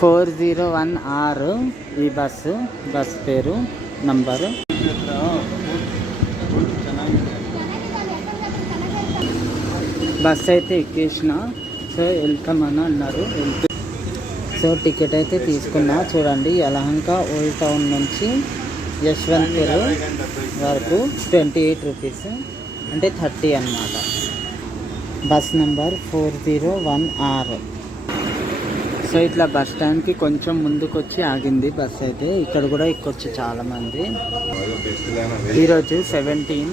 401R ఈ bus పేరు number. Bus అయితే ఎక్కేసిన. సో వెళ్తామని అన్నారు. సో టికెట్ అయితే తీసుకున్నా. చూడండి, యలహంక ఓల్డ్ టౌన్ నుంచి యశ్వంత్పూర్ వరకు 28 రూపీస్, అంటే 30 అన్నమాట. Bus number 401R. సో ఇట్లా బస్ స్టాండ్కి కొంచెం ముందుకు వచ్చి ఆగింది బస్ అయితే. ఇక్కడ కూడా ఎక్కొచ్చు చాలామంది. ఈరోజు 17.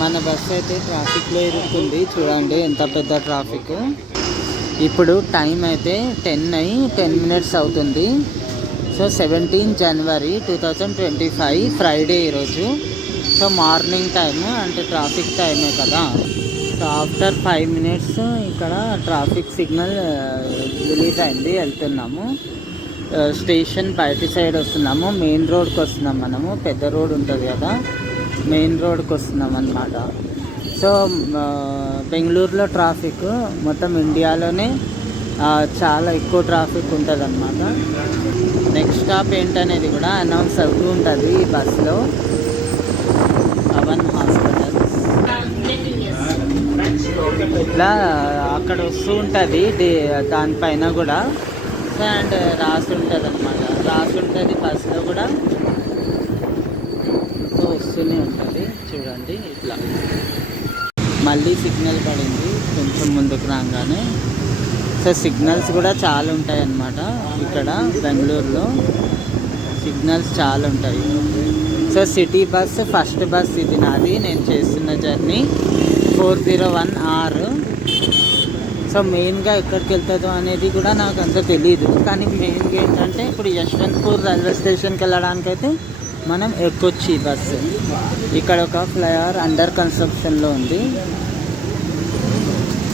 మన బస్ అయితే ట్రాఫిక్లో ఇరుక్కుంది. చూడండి ఎంత పెద్ద ట్రాఫిక్. ఇప్పుడు టైం అయితే 10:10 అవుతుంది. సో 17 జనవరి 2025 ఫ్రైడే ఈరోజు. సో మార్నింగ్ టైము, అంటే ట్రాఫిక్ టైమే కదా. సో ఆఫ్టర్ 5 మినిట్స్ ఇక్కడ ట్రాఫిక్ సిగ్నల్ రిలీజ్ అయింది. వెళ్తున్నాము. స్టేషన్ బయట సైడ్ వస్తున్నాము. మెయిన్ రోడ్కి వస్తున్నాం మనము. పెద్ద రోడ్ ఉంటుంది కదా, మెయిన్ రోడ్కి వస్తున్నాం అన్నమాట. సో బెంగళూరులో ట్రాఫిక్ మొత్తం ఇండియాలోనే చాలా ఎక్కువ ట్రాఫిక్ ఉంటుంది అన్నమాట. నెక్స్ట్ స్టాప్ ఏంటనేది కూడా అనౌన్స్ అవుతూ ఉంటుంది ఈ బస్సులో. పవన్ హాస్పిటల్ ఇట్లా అక్కడ వస్తూ ఉంటుంది. దానిపైన కూడా అండ్ రాసి ఉంటుంది అన్నమాట. రాసి ఉంటుంది బస్సులో కూడా. వస్తూనే ఉంటుంది. చూడండి ఇట్లా. మళ్ళీ సిగ్నల్ పడింది కొంచెం ముందుకు రాగానే. సో సిగ్నల్స్ కూడా చాలా ఉంటాయి అన్నమాట. ఇక్కడ బెంగళూరులో సిగ్నల్స్ చాలా ఉంటాయి. So city bus first bus ఇది నాది. నేను చేస్తున్న జర్నీ 401R. సో మెయిన్గా ఎక్కడికి వెళ్తుందో అనేది కూడా నాకు అంత తెలీదు. కానీ మెయిన్గా ఏంటంటే ఇప్పుడు యశ్వంత్పూర్ రైల్వే స్టేషన్కి వెళ్ళడానికైతే మనం ఎక్కొచ్చి బస్సు. ఇక్కడ ఒక ఫ్లైఓవర్ అండర్ కన్స్ట్రక్షన్లో ఉంది.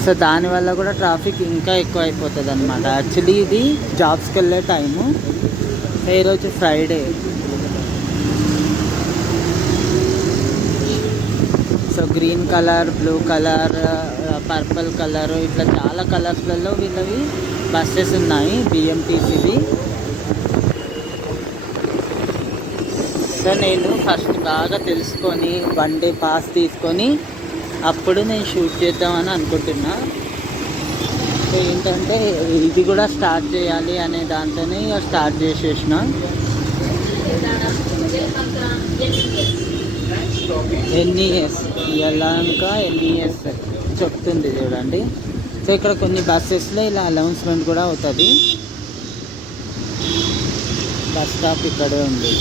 సో దానివల్ల కూడా ట్రాఫిక్ ఇంకా ఎక్కువ అయిపోతుంది అనమాట. యాక్చువల్లీ ఇది జాబ్స్కి వెళ్ళే టైము. ఈరోజు Friday. So green colour, blue colour, purple colour, ఇట్లా చాలా కలర్స్లలో వీళ్ళవి బస్సెస్ ఉన్నాయి బిఎంటీసీవి. సో నేను ఫస్ట్ బాగా తెలుసుకొని 1 డే పాస్ తీసుకొని అప్పుడు నేను షూట్ చేద్దామని అనుకుంటున్నా. సో ఏంటంటే ఇది కూడా స్టార్ట్ చేయాలి అనే దాంతోనే స్టార్ట్ చేసేసిన. NES యలహంక NES చెప్తుంది చూడండి. సో ఇక్కడ కొన్ని బస్సెస్లో ఇలా అనౌన్స్మెంట్ కూడా అవుతుంది. బస్ స్టాప్ ఇక్కడే ఉంది.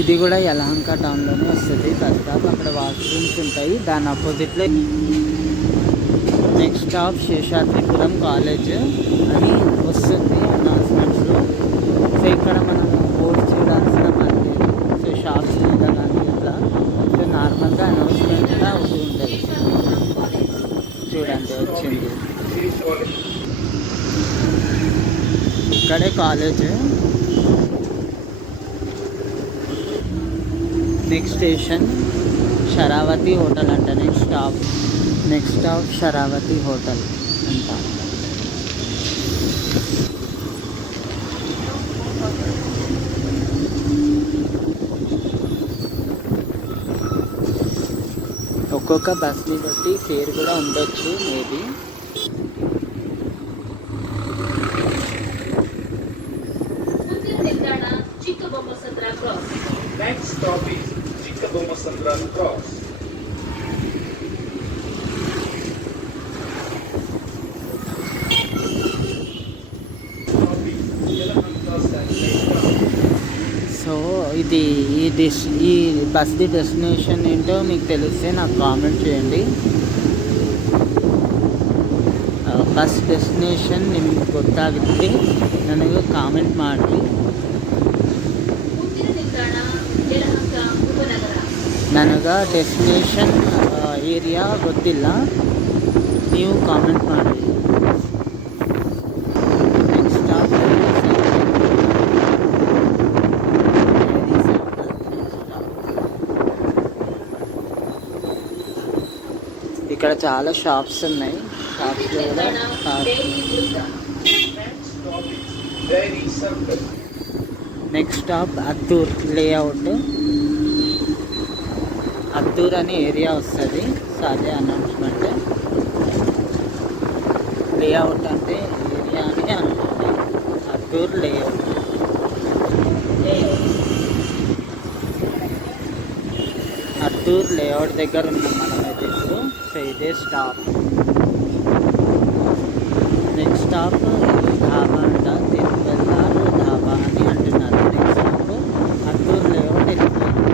ఇది కూడా యలహంక టౌన్లోనే వస్తుంది బస్ స్టాప్. అక్కడ వాష్రూమ్స్ ఉంటాయి. దాని ఆపోజిట్లో నెక్స్ట్ స్టాప్ శేషాద్రిపురం కాలేజ్ అని వస్తుంది అనౌన్స్మెంట్స్లో. సో ఇక్కడ మనం బోర్డు చూడాల్సిన పని లేదు. సో షాప్స్ మీద కానీ ఇట్లా సో నార్మల్గా అనౌన్స్మెంట్ కూడా అవుతూ ఉంటుంది. చూడండి వచ్చింది. ఇక్కడే college. Next station Sharavathi hotel అంట. నెక్స్ట్ స్టాప్ శరావతి హోటల్ అంట. ఒక్కొక్క బస్ని బట్టి పేరు కూడా ఉండొచ్చు maybe. Next stop is Chikkabommasandra Cross. So ఈ బస్ది డెస్టినేషన్ ఏంటో మీకు తెలిస్తే నాకు కామెంట్ చేయండి. ಬಸ್ ಡೆಸ್ಟಿನೇಷನ್ ನಿಮಗೆ ಗೊತ್ತಾಗುತ್ತೆ ನನಗೆ ಕಾಮೆಂಟ್ ಮಾಡಿರಿ. ನನಗೆ ಡೆಸ್ಟಿನೇಷನ್ ಏರಿಯಾ ಗೊತ್ತಿಲ್ಲ, ನೀವು ಕಾಮೆಂಟ್ ಮಾಡಿರಿ. ఇక్కడ చాలా షాప్స్ ఉన్నాయి. షాప్స్లో కూడా Dairy Circle. Next stop Attur layout. అత్తూర్ అనే ఏరియా వస్తుంది. సో అదే అనౌన్స్మెంట్. లేఅవుట్ అంటే ఏరియా అని అనుకోండి. అత్తూర్ లేఅవుట్. అత్తూర్ లేఅవుట్ దగ్గర ఉన్నాం మనమైతే ఇప్పుడు. సో ఇదే స్టాప్. నెక్స్ట్ స్టాప్ ధాబా అంట. తిరువెల్లారు ధాబా అని అంటున్నారు. నెక్స్ట్ స్టాప్ అత్తూర్ లేఅవుట్ వెళ్ళిపోయింది.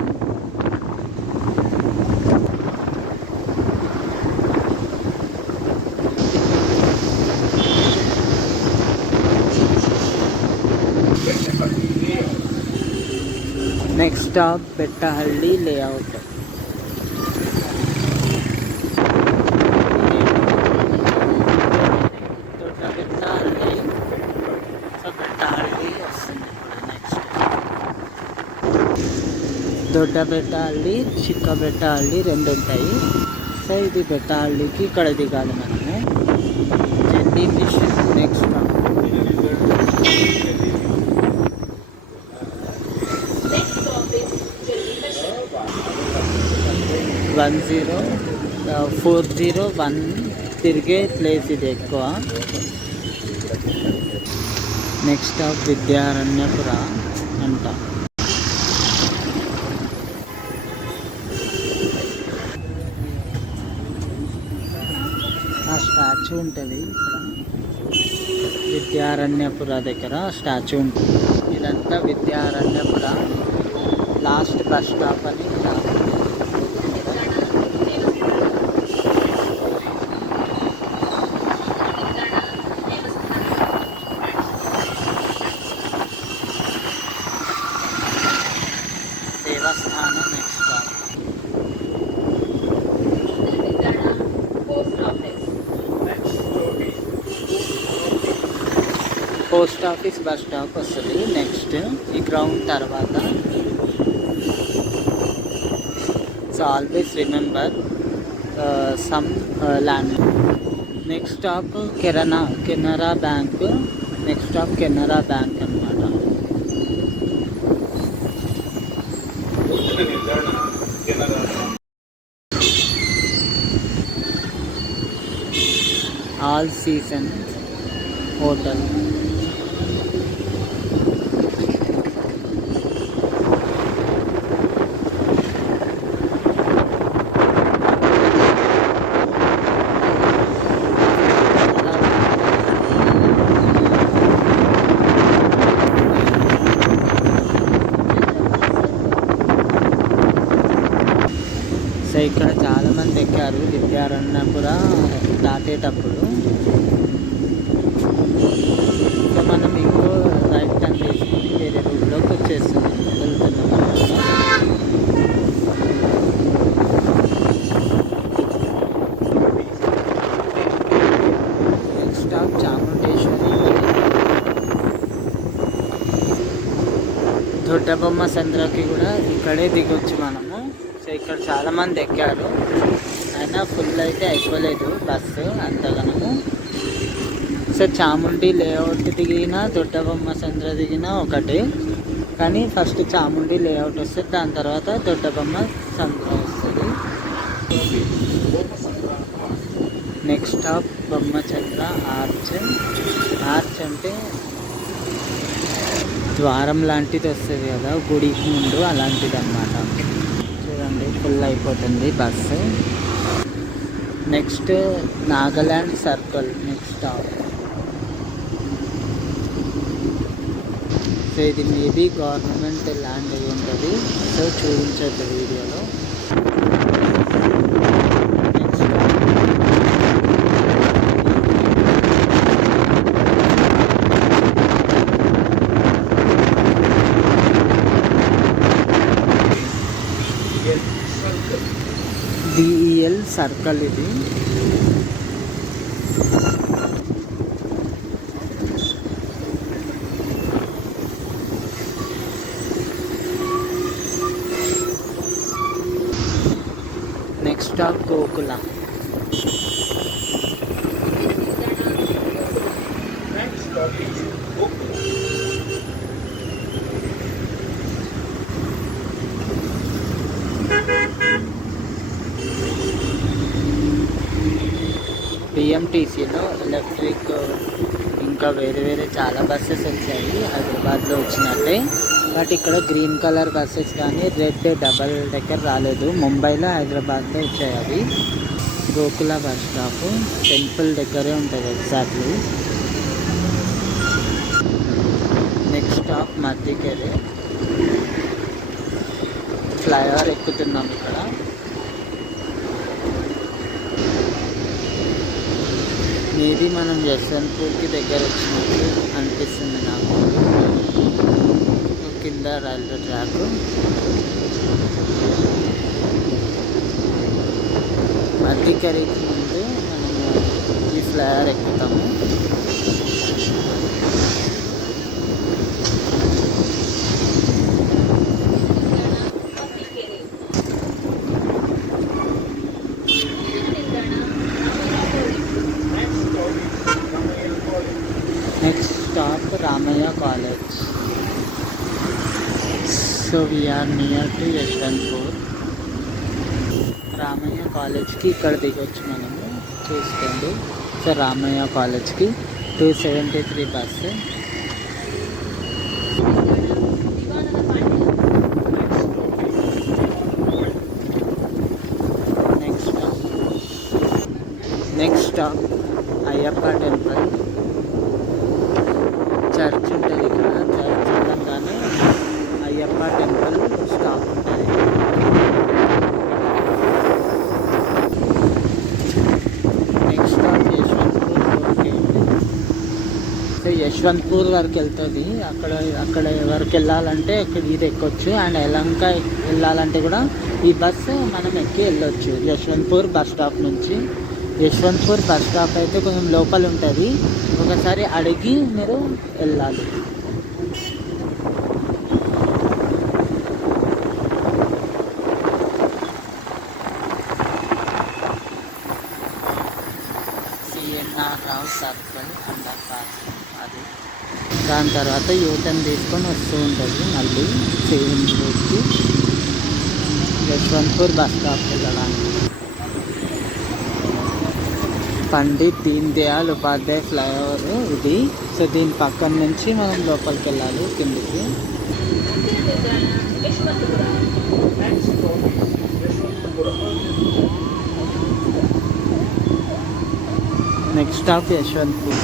Next stop Bettahalli layout. Bettahalli. So Bettahalli వస్తుంది ఇప్పుడు నెక్స్ట్. దొడ్డ బెట్టహళ్ళి, చిక్క బెట్టహళ్ళి రెండు ఉంటాయి. సో ఇది బెట్టహళ్ళికి ఇక్కడ దిగాలి మనము. Jelly fish next stop. 401 తిరిగే ప్లేస్ ఇది ఎక్కువ. నెక్స్ట్ స్టాప్ విద్యారణ్యపుర అంట. ఆ స్టాచ్యూ ఉంటుంది ఇక్కడ విద్యారణ్యపుర దగ్గర స్టాచ్యూ ఉంటుంది. ఇదంతా విద్యారణ్యపుర లాస్ట్ బస్ స్టాప్ అని ఇక్కడ. దేవస్థానం next stop. Post office bus stop వస్తుంది నెక్స్ట్ ఈ గ్రౌండ్ తర్వాత. So always remember some land. Next stop Canara bank. Next stop Canara bank అన్నమాట. All season hotel. సో ఇక్కడ చాలామంది ఎక్కారు విద్యారణ్యపుర దాటేటప్పుడు. సో మనం ఇంకో రైట్ టర్న్ తీసుకుని వేరే రూట్లోకి వెళ్తున్నాం. Next stop Chamundeshwari. దొడ్డబొమ్మ సంద్రకి కూడా ఇక్కడే దిగొచ్చు మనము. సో ఇక్కడ చాలామంది ఎక్కారు అయినా ఫుల్ అయితే అయిపోలేదు బస్సు అంతగానము. సో చాముండి లేఅవుట్ దిగినా దొడ్డబొమ్మ సంద్ర దిగినా ఒకటే, కానీ ఫస్ట్ చాముండి లేఅవుట్ వస్తుంది, దాని తర్వాత దొడ్డబొమ్మ సంద్ర వస్తుంది. Next stop Bommachandra arch. Arch అంటే ద్వారం లాంటిది వస్తుంది కదా గుడికి ముందు, అలాంటిది అన్నమాట. చూడండి ఫుల్ అయిపోతుంది bus. Next Nagaland circle next stop. So ఇది మేబీ గవర్నమెంట్ ల్యాండ్ అయి ఉంటుంది, సో చూపించద్దు వీడియోలో. బిఈఎల్ సర్కిల్ ఇది. Next stop Gokula. Next stop is Gokula. Electric ఇంకా వేరే వేరే చాలా బస్సెస్ వచ్చాయి హైదరాబాద్లో వచ్చినట్టే. బట్ ఇక్కడ గ్రీన్ కలర్ బస్సెస్ కానీ రెడ్ డబల్ డెక్కర్ రాలేదు. ముంబైలో హైదరాబాద్లో వచ్చాయి అవి. గోకుల బస్ స్టాప్ టెంపుల్ దగ్గరే ఉంటుంది exactly. Next stop Madhyakere. Flyover ఎక్కుతున్నాం ఇక్కడ. మేబీ మనం యశ్వంత్పూర్కి దగ్గర వచ్చినట్టు అనిపిస్తుంది నాకు. కింద రైల్వే ట్రాక్. మధ్యకెరీకి ముందు మనము ఈ ఫ్లైఓవర్ ఎక్కుతాము. Next stop Ramaiah college. So we are near to Yeshwantpur. Ramaiah కాలేజ్కి ఇక్కడ దిగొచ్చు మనము, చూసుకోండి. సో రామయ్య కాలేజ్కి 273 bus. Next stop Ayyappa temple. Church ఉంటుంది ఇక్కడ. చర్చ్ ఉండగానే అయ్యప్ప టెంపుల్ స్టాప్ ఉంటుంది. Next stop Yeshwantpur tollgate. So Yeshwantpur వరకు వెళ్తుంది. అక్కడ వరకు వెళ్ళాలంటే ఇది ఎక్కొచ్చు. అండ్ యలహంక వెళ్ళాలంటే కూడా ఈ బస్సు మనం ఎక్కి వెళ్ళొచ్చు యశ్వంత్పూర్ బస్ స్టాప్ నుంచి. యశ్వంత్పూర్ బస్ స్టాప్ అయితే కొంచెం లోపల ఉంటుంది. ఒకసారి అడిగి మీరు వెళ్ళాలి. సిఎన్ఆర్ రావు సర్కిల్ అండర్ పాస్ అది. దాని తర్వాత యూటర్న్ తీసుకొని వస్తూ ఉంటుంది మళ్ళీ సేమ్ రూట్కి యశ్వంత్పూర్ బస్ స్టాప్కి వెళ్ళడానికి. పండిత్ దీన్ దయాళ్ ఉపాధ్యాయ ఫ్లైఓవర్ ఇది. సో దీని పక్కన నుంచి మనం లోపలికి వెళ్ళాలి కిందకి. Next stop Yeshwanthpur.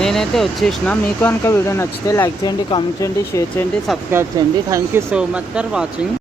నేనైతే వచ్చేసిన. మీకు కనుక వీడియో నచ్చితే లైక్ చేయండి, కామెంట్ చేయండి, షేర్ చేయండి, సబ్స్క్రైబ్ చేయండి. Thank you so much for watching.